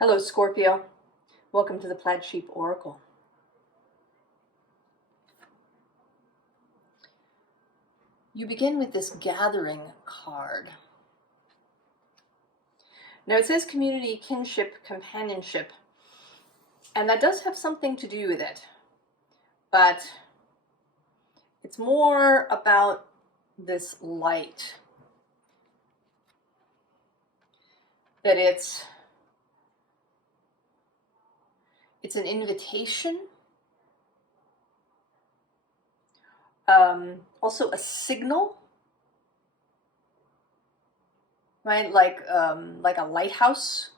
Hello, Scorpio. Welcome to the Plaid Sheep Oracle. You begin with this gathering card. Now it says community, kinship, companionship, and that does have something to do with it, but it's more about this light, that it's an invitation, also a signal, right? Like a lighthouse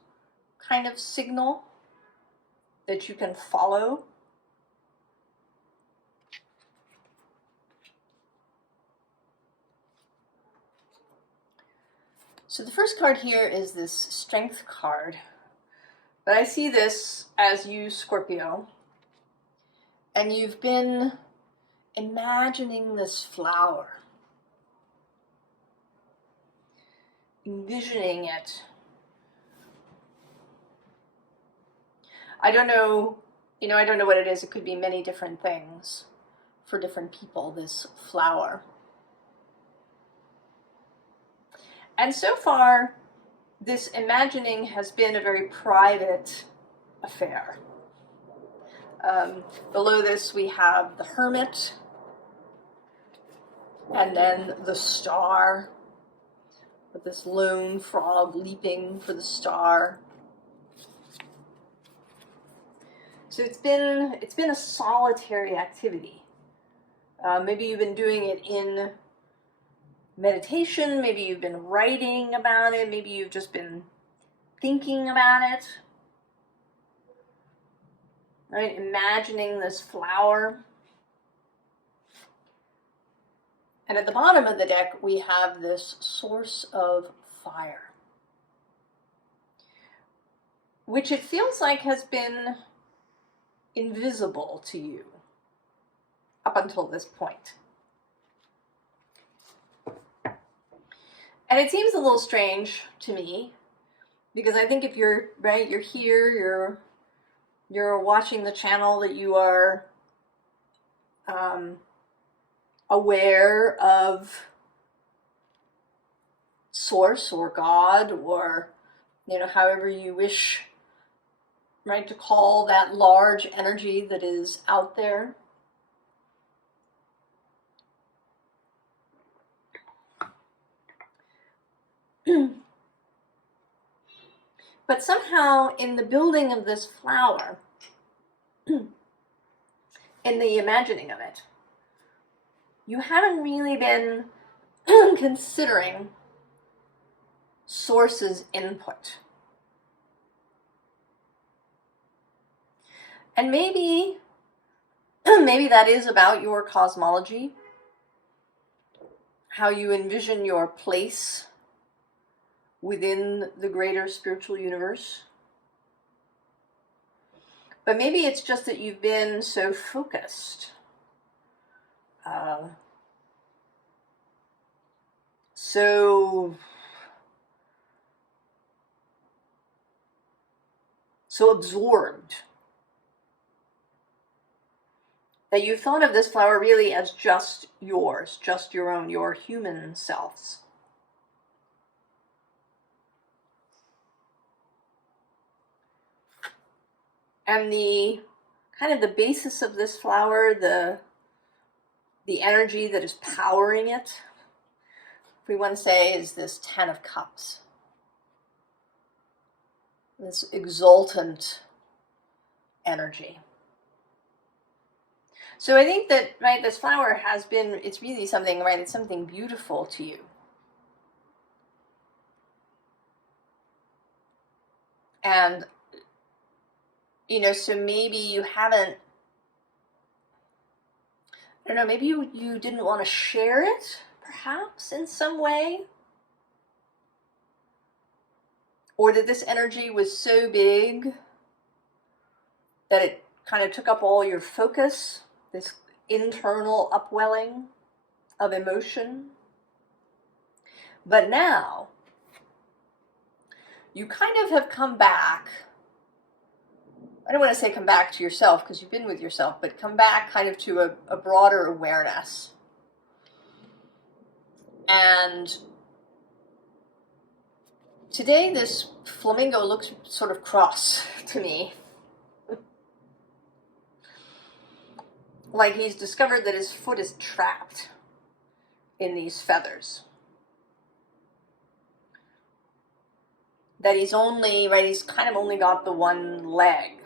kind of signal that you can follow. So the first card here is this Strength card. But I see this as you, Scorpio, and you've been imagining this flower, envisioning it. I don't know what it is. It could be many different things for different people, this flower. And so far, this imagining has been a very private affair. Below this we have the Hermit, and then the Star, with this lone frog leaping for the star. So it's been a solitary activity. Maybe you've been doing it in meditation, maybe you've been writing about it, maybe you've just been thinking about it, right? Imagining this flower. And at the bottom of the deck, we have this source of fire, which it feels like has been invisible to you up until this point. And it seems a little strange to me, because I think if you're here, you're watching the channel, that you are aware of Source or God, or however you wish, right, to call that large energy that is out there. But somehow in the building of this flower, in the imagining of it, you haven't really been considering Source's input. And maybe that is about your cosmology, how you envision your place within the greater spiritual universe. But maybe it's just that you've been so focused, so absorbed, that you thought of this flower really as just yours, just your own, your human selves. And the kind of the basis of this flower, the energy that is powering it, if we want to say, is this 10 of Cups. This exultant energy. So I think that, right, this flower has been, it's really something, right, it's something beautiful to you. And so maybe you haven't, I don't know, maybe you didn't want to share it, perhaps, in some way. Or that this energy was so big that it kind of took up all your focus, this internal upwelling of emotion. But now, you kind of have come back I don't want to say come back to yourself because you've been with yourself, but come back kind of to a broader awareness. And today this flamingo looks sort of cross to me. Like he's discovered that his foot is trapped in these feathers. That he's only, right, he's kind of only got the one leg.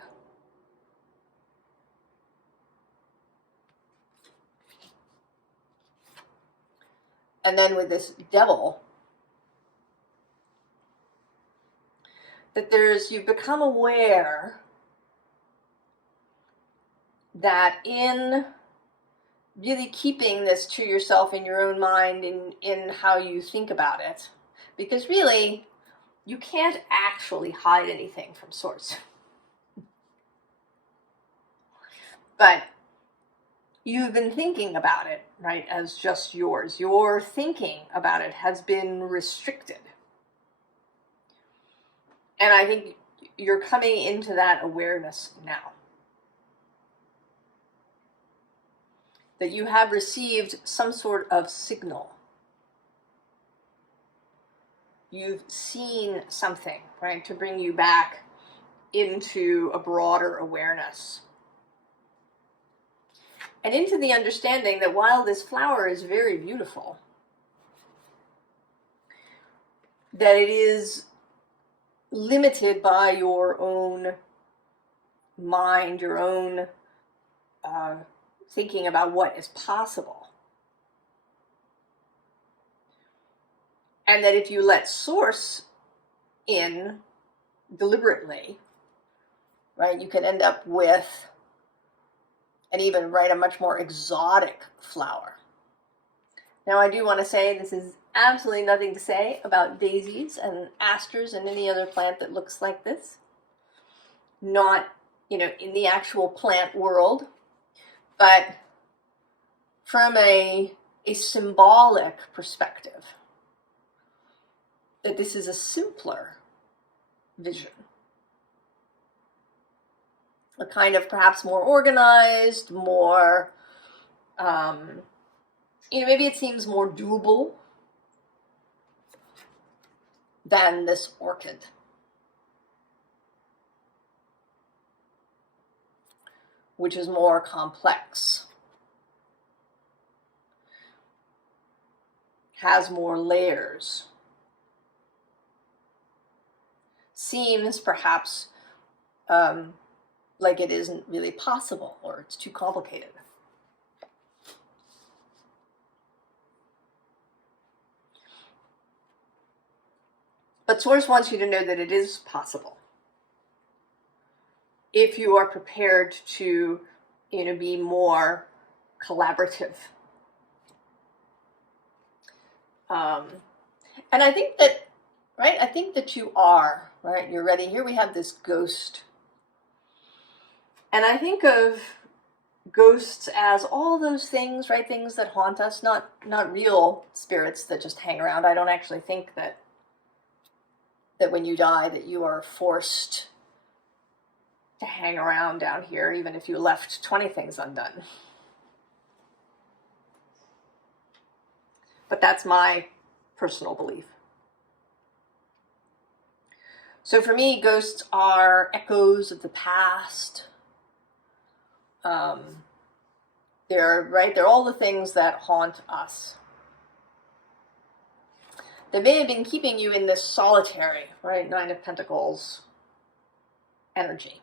And then with this devil, that you've become aware that in really keeping this to yourself in your own mind, in how you think about it, because really, you can't actually hide anything from Source. But you've been thinking about it, right, as just yours. Your thinking about it has been restricted. And I think you're coming into that awareness now. That you have received some sort of signal. You've seen something, right, to bring you back into a broader awareness. And into the understanding that while this flower is very beautiful, that it is limited by your own mind, your own thinking about what is possible. And that if you let Source in deliberately, right, you can end up with and even write a much more exotic flower. Now, I do want to say this is absolutely nothing to say about daisies and asters and any other plant that looks like this. Not, in the actual plant world, but from a symbolic perspective, that this is a simpler vision. A kind of perhaps more organized, more, maybe it seems more doable than this orchid. Which is more complex. Has more layers. Seems perhaps like it isn't really possible, or it's too complicated. But Source wants you to know that it is possible. If you are prepared to, be more collaborative. And I think that, right, you are, right, you're ready. Here we have this ghost. And I think of ghosts as all those things, right, things that haunt us, not real spirits that just hang around. I don't actually think that when you die that you are forced to hang around down here, even if you left 20 things undone. But that's my personal belief. So for me, ghosts are echoes of the past. They're all the things that haunt us. They may have been keeping you in this solitary, right, Nine of Pentacles energy.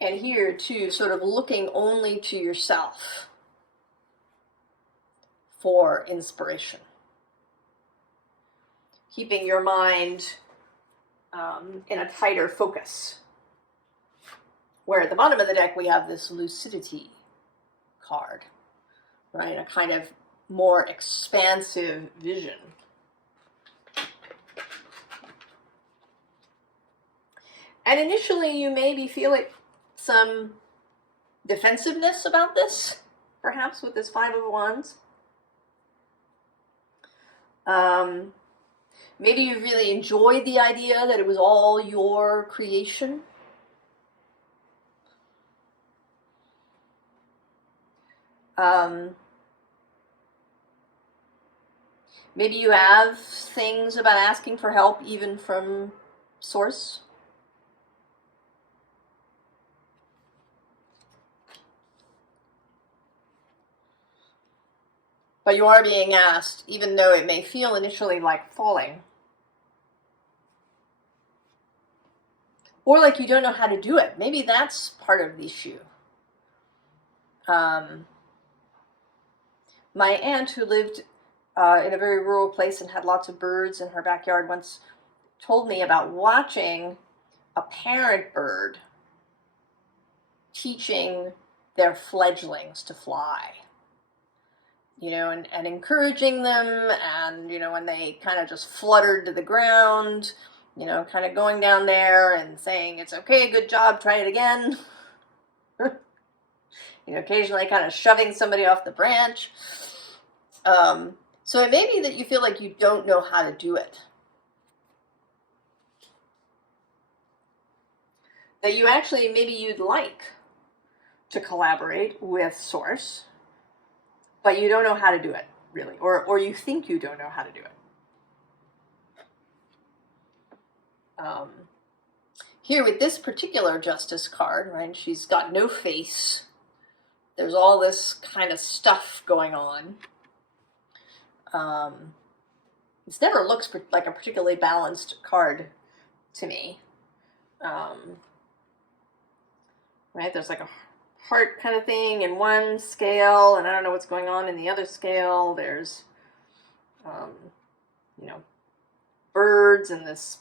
And here, too, sort of looking only to yourself for inspiration. Keeping your mind in a tighter focus. Where at the bottom of the deck we have this lucidity card, right? A kind of more expansive vision. And initially you may be feeling some defensiveness about this, perhaps with this Five of Wands. Maybe you really enjoyed the idea that it was all your creation. Maybe you have things about asking for help even from Source. But you are being asked, even though it may feel initially like falling. Or like you don't know how to do it. Maybe that's part of the issue. My aunt, who lived in a very rural place and had lots of birds in her backyard, once told me about watching a parent bird teaching their fledglings to fly. And encouraging them, and, when they kind of just fluttered to the ground, kind of going down there and saying, it's okay, good job, try it again. Occasionally kind of shoving somebody off the branch. So it may be that you feel like you don't know how to do it. That you actually, maybe you'd like to collaborate with Source, but you don't know how to do it, really. Or you think you don't know how to do it. Here with this particular Justice card, right, she's got no face. There's all this kind of stuff going on. This never looks like a particularly balanced card to me. Right, there's like a heart kind of thing in one scale, and I don't know what's going on in the other scale. There's, birds and this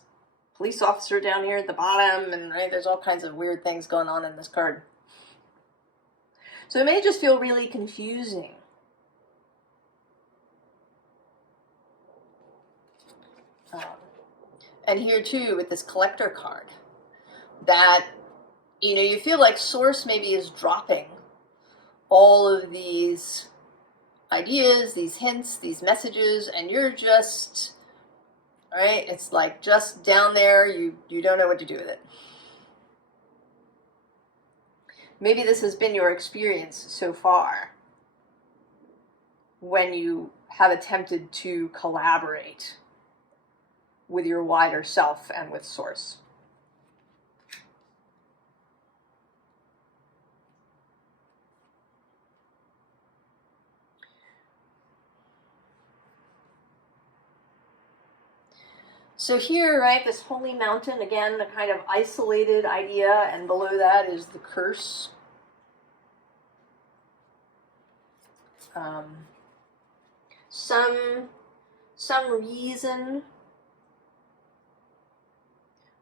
police officer down here at the bottom, and right, there's all kinds of weird things going on in this card. So it may just feel really confusing. And here too, with this collector card, that, you feel like Source maybe is dropping all of these ideas, these hints, these messages, and you're just, right, it's like just down there, you don't know what to do with it. Maybe this has been your experience so far when you have attempted to collaborate with your wider self and with Source. So here, right, this holy mountain, again, a kind of isolated idea, and below that is the curse. Some reason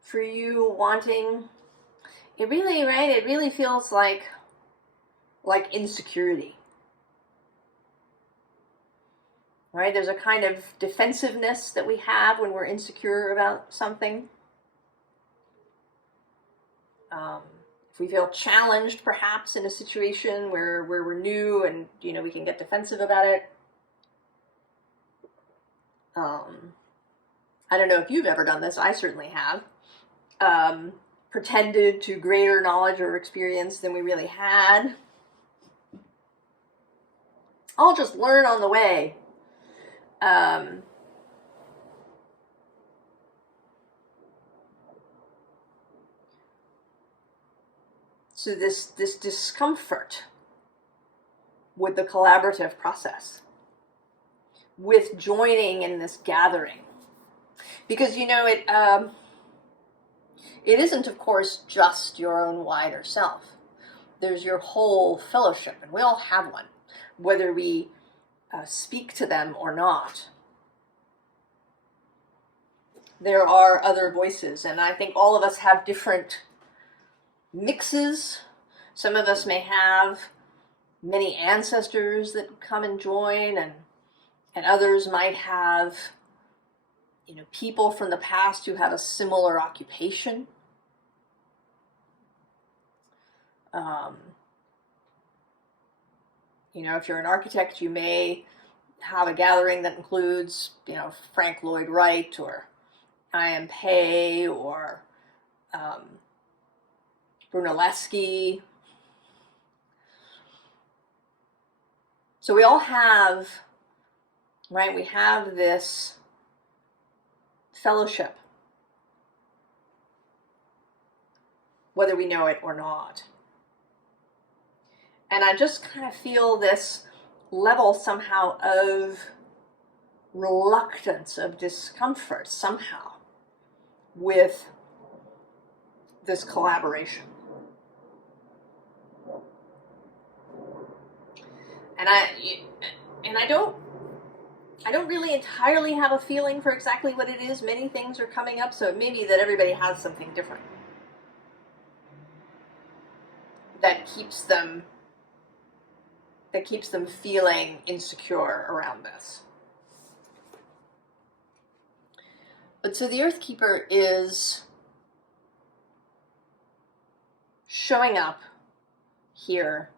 for you wanting, it really feels like insecurity. Right? There's a kind of defensiveness that we have when we're insecure about something. If we feel challenged, perhaps, in a situation where we're new and, we can get defensive about it. I don't know if you've ever done this. I certainly have. Pretended to greater knowledge or experience than we really had. I'll just learn on the way. So this discomfort with the collaborative process, with joining in this gathering, because it isn't, of course, just your own wider self. There's your whole fellowship, and we all have one, whether we speak to them or not. There are other voices, and I think all of us have different mixes. Some of us may have many ancestors that come and join, and others might have, people from the past who have a similar occupation. If you're an architect, you may have a gathering that includes, you know, Frank Lloyd Wright or I.M. Pei or Brunelleschi. So we all have, right, we have this fellowship, whether we know it or not. And I just kind of feel this level somehow of reluctance, of discomfort somehow with this collaboration. And I don't really entirely have a feeling for exactly what it is. Many things are coming up, so it may be that everybody has something different that keeps them feeling insecure around this. But so the Earth Keeper is showing up here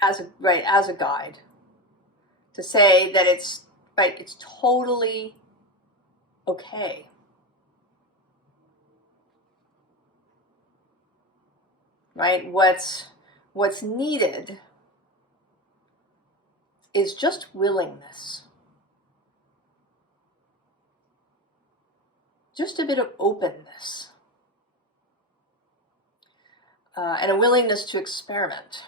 as a guide to say that it's totally okay. Right? What's needed is just willingness. Just a bit of openness. And a willingness to experiment.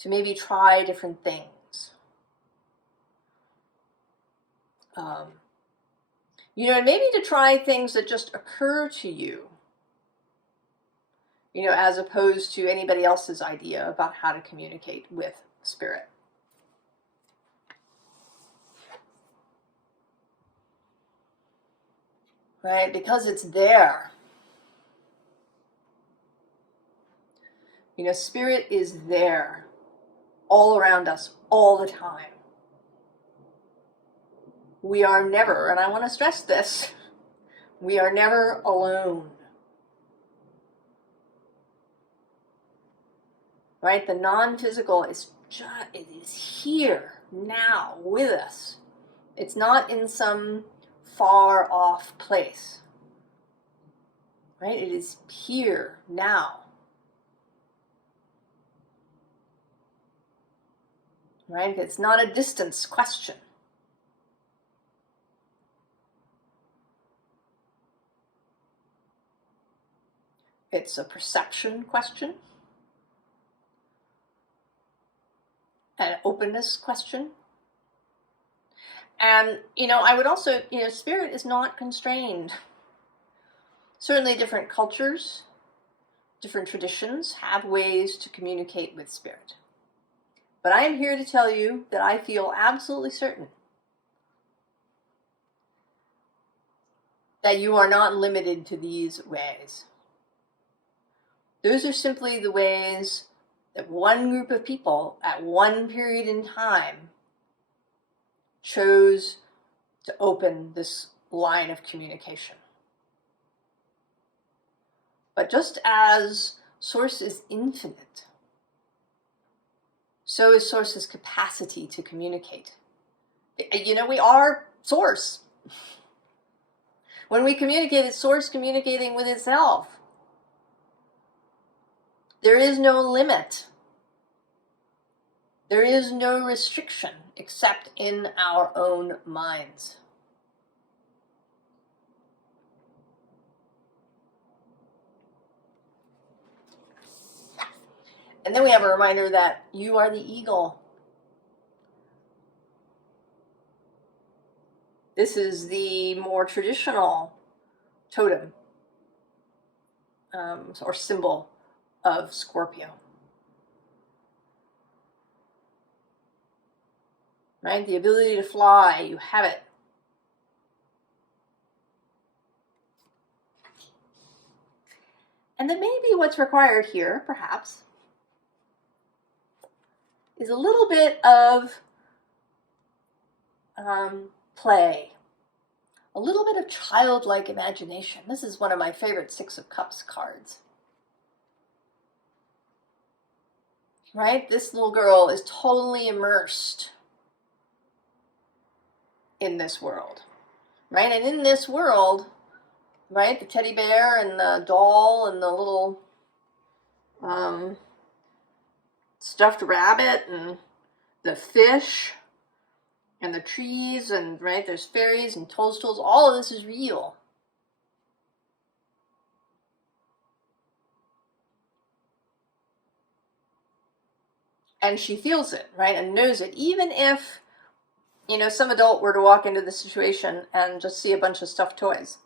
To maybe try different things. You know, and maybe to try things that just occur to you. You know, as opposed to anybody else's idea about how to communicate with spirit. Right? Because it's there. You know, spirit is there all around us all the time. We are never, and I want to stress this, we are never alone. Right? The non-physical is it is here now with us. It's not in some far off place. Right? It is here now. Right? It's not a distance question. It's a perception question. An openness question. And, you know, I would also, you know, spirit is not constrained. Certainly different cultures, different traditions have ways to communicate with spirit. But I am here to tell you that I feel absolutely certain that you are not limited to these ways. Those are simply the ways that one group of people at one period in time chose to open this line of communication. But just as Source is infinite, so is Source's capacity to communicate. You know, we are Source. When we communicate, it's Source communicating with itself. There is no limit. There is no restriction except in our own minds. And then we have a reminder that you are the eagle. This is the more traditional totem or symbol of Scorpio. Right? The ability to fly, you have it. And then maybe what's required here, perhaps, is a little bit of play. A little bit of childlike imagination. This is one of my favorite Six of Cups cards. right? This little girl is totally immersed in this world, right? And in this world, right, the teddy bear and the doll and the little stuffed rabbit and the fish and the trees, and right, there's fairies and toadstools, all of this is real. And she feels it, right, and knows it, even if, you know, some adult were to walk into the situation and just see a bunch of stuffed toys.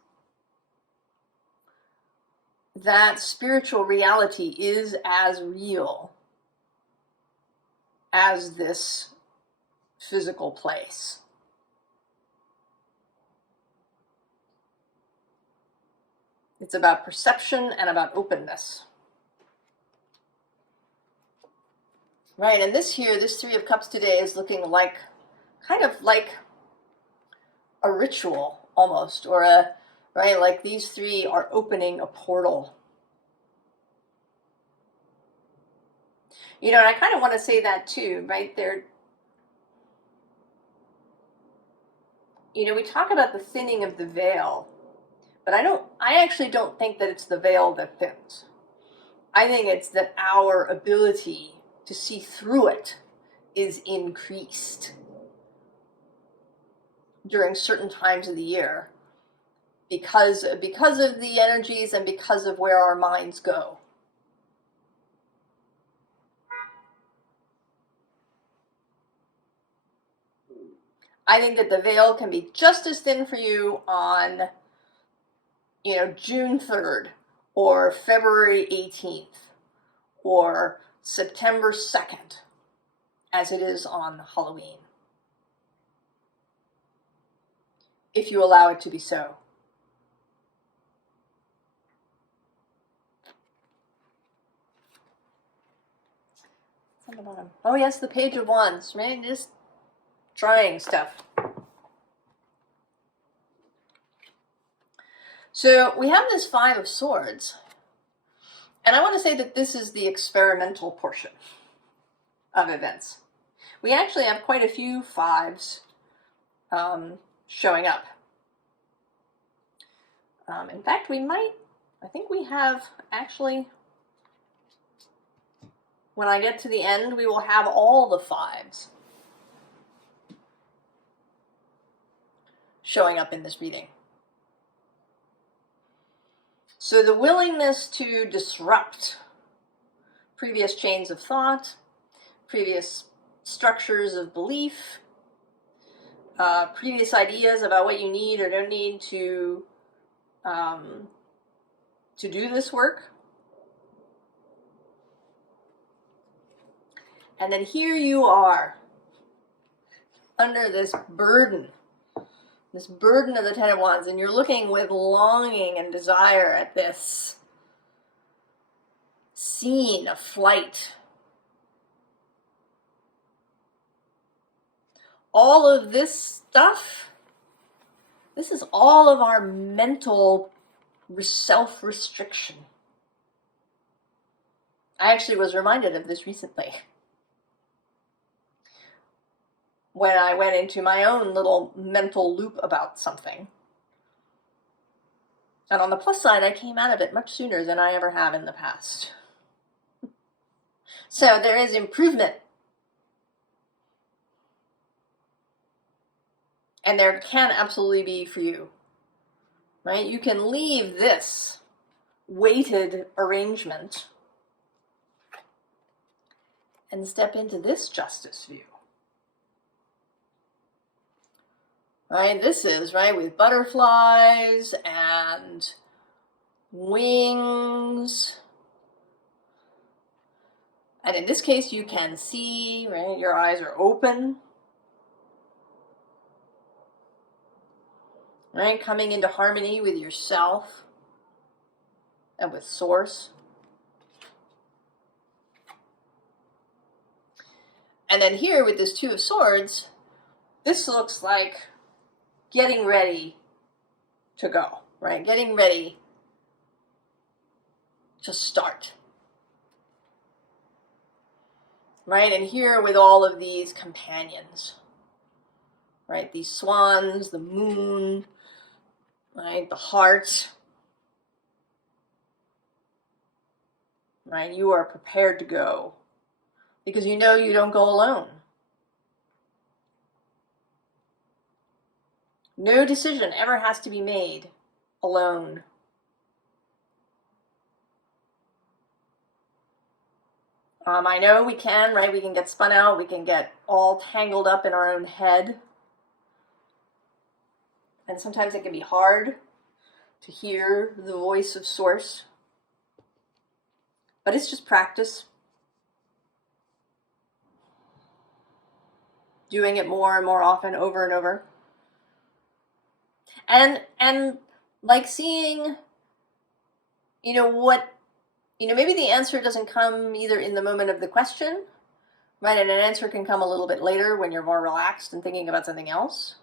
That spiritual reality is as real as this physical place. It's about perception and about openness. Right, and this here, this Three of Cups today is looking like, kind of like a ritual almost, or a, right, like these three are opening a portal. You know, and I kind of want to say that too, right? There, you know, we talk about the thinning of the veil, but I actually don't think that it's the veil that thins. I think it's that our ability to see through it is increased during certain times of the year because of the energies and because of where our minds go. I think that the veil can be just as thin for you on, you know, June 3rd or February 18th or September 2nd as it is on Halloween, if you allow it to be so. On the bottom. Oh yes, the Page of Wands, right? Just trying stuff. So we have this Five of Swords, and I want to say that this is the experimental portion of events. We actually have quite a few fives showing up. In fact, I think we have actually, when I get to the end, we will have all the fives showing up in this reading. So the willingness to disrupt previous chains of thought, previous structures of belief, previous ideas about what you need or don't need to do this work. And then here you are, under this burden of the Ten of Wands, and you're looking with longing and desire at this scene of flight. All of this stuff, this is all of our mental self-restriction. I actually was reminded of this recently when I went into my own little mental loop about something. And on the plus side, I came out of it much sooner than I ever have in the past. So there is improvement. And there can absolutely be for you, right? You can leave this weighted arrangement and step into this justice view. Right, this is, right, with butterflies and wings. And in this case, you can see, right, your eyes are open. Right, coming into harmony with yourself and with Source. And then here with this Two of Swords, this looks like getting ready to go, right? Getting ready to start. right? And here with all of these companions, right? These swans, the moon, right? The heart, right? You are prepared to go because you know you don't go alone. No decision ever has to be made alone. I know we can, right? We can get spun out. We can get all tangled up in our own head. And sometimes it can be hard to hear the voice of Source. But it's just practice. Doing it more and more often, over and over. And like seeing, maybe the answer doesn't come either in the moment of the question, right? And an answer can come a little bit later when you're more relaxed and thinking about something else.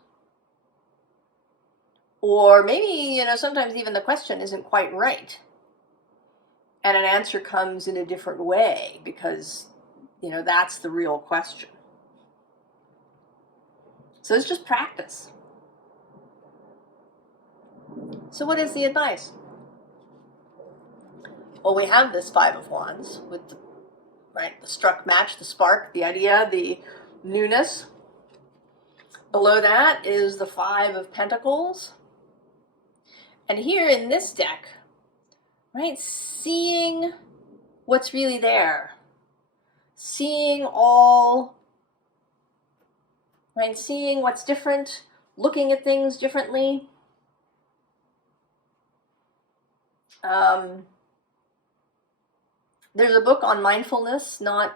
Or maybe, sometimes even the question isn't quite right. And an answer comes in a different way because, that's the real question. So it's just practice. So what is the advice? Well, we have this Five of Wands with the struck match, the spark, the idea, the newness. Below that is the Five of Pentacles. And here in this deck, right, seeing what's really there. Seeing all, right, seeing what's different, looking at things differently. There's a book on mindfulness, not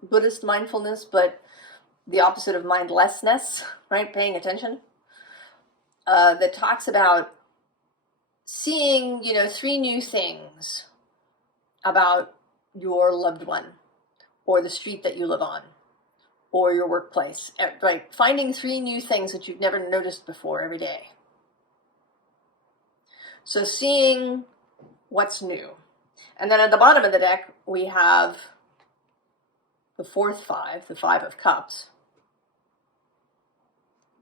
Buddhist mindfulness, but the opposite of mindlessness, right? Paying attention. That talks about seeing, 3 new things about your loved one, or the street that you live on, or your workplace, right? Finding 3 new things that you've never noticed before every day. So seeing what's new. And then at the bottom of the deck, we have the 4th 5, the 5 of Cups.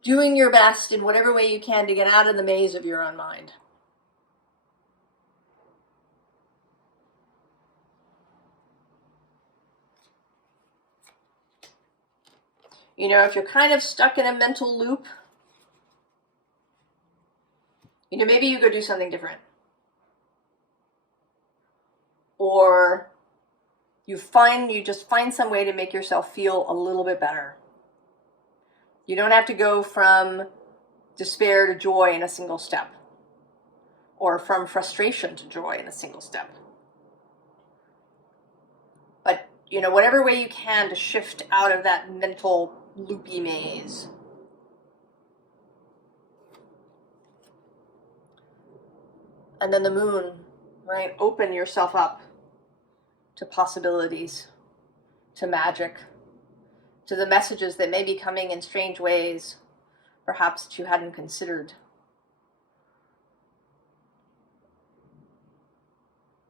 Doing your best in whatever way you can to get out of the maze of your own mind. If you're kind of stuck in a mental loop, maybe you go do something different. Or you just find some way to make yourself feel a little bit better. You don't have to go from despair to joy in a single step, or from frustration to joy in a single step. But, whatever way you can to shift out of that mental loopy maze. And then the moon, right? Open yourself up to possibilities, to magic, to the messages that may be coming in strange ways, perhaps that you hadn't considered.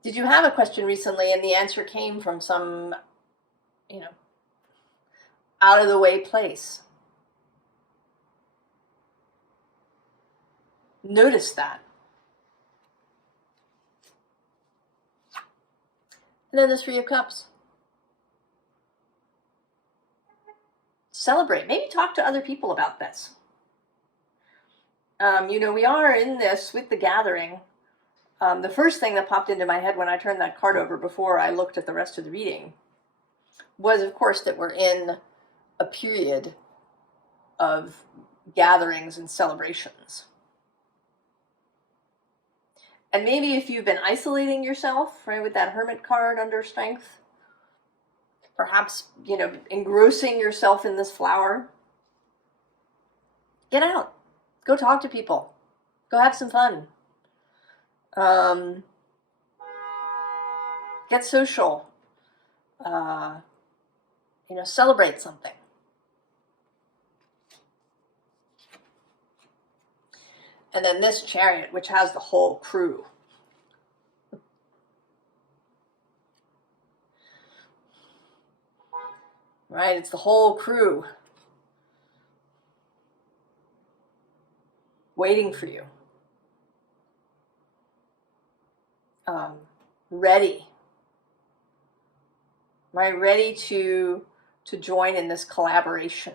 Did you have a question recently and the answer came from some, out of the way place? Notice that. And then the 3 of Cups. Celebrate. Maybe talk to other people about this. We are in this with the gathering. The first thing that popped into my head when I turned that card over before I looked at the rest of the reading was, of course, that we're in a period of gatherings and celebrations. And maybe if you've been isolating yourself, right, with that Hermit card under Strength, perhaps, engrossing yourself in this flower, get out. Go talk to people. Go have some fun. Get social. Celebrate something. And then this Chariot, which has the whole crew. right? It's the whole crew waiting for you, ready, right? Ready to join in this collaboration,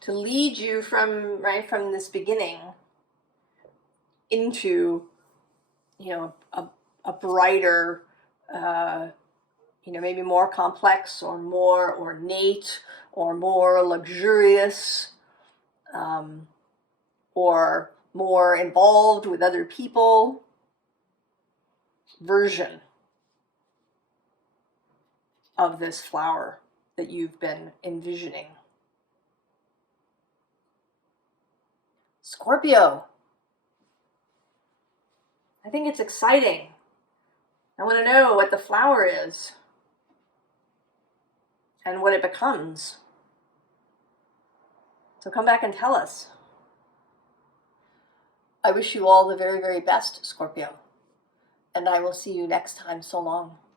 to lead you from this beginning into, you know, a brighter, you know, maybe more complex or more ornate or more luxurious, or more involved with other people version of this flower that you've been envisioning. Scorpio, I think it's exciting. I want to know what the flower is and what it becomes. So come back and tell us. I wish you all the very, very best, Scorpio. And I will see you next time. So long.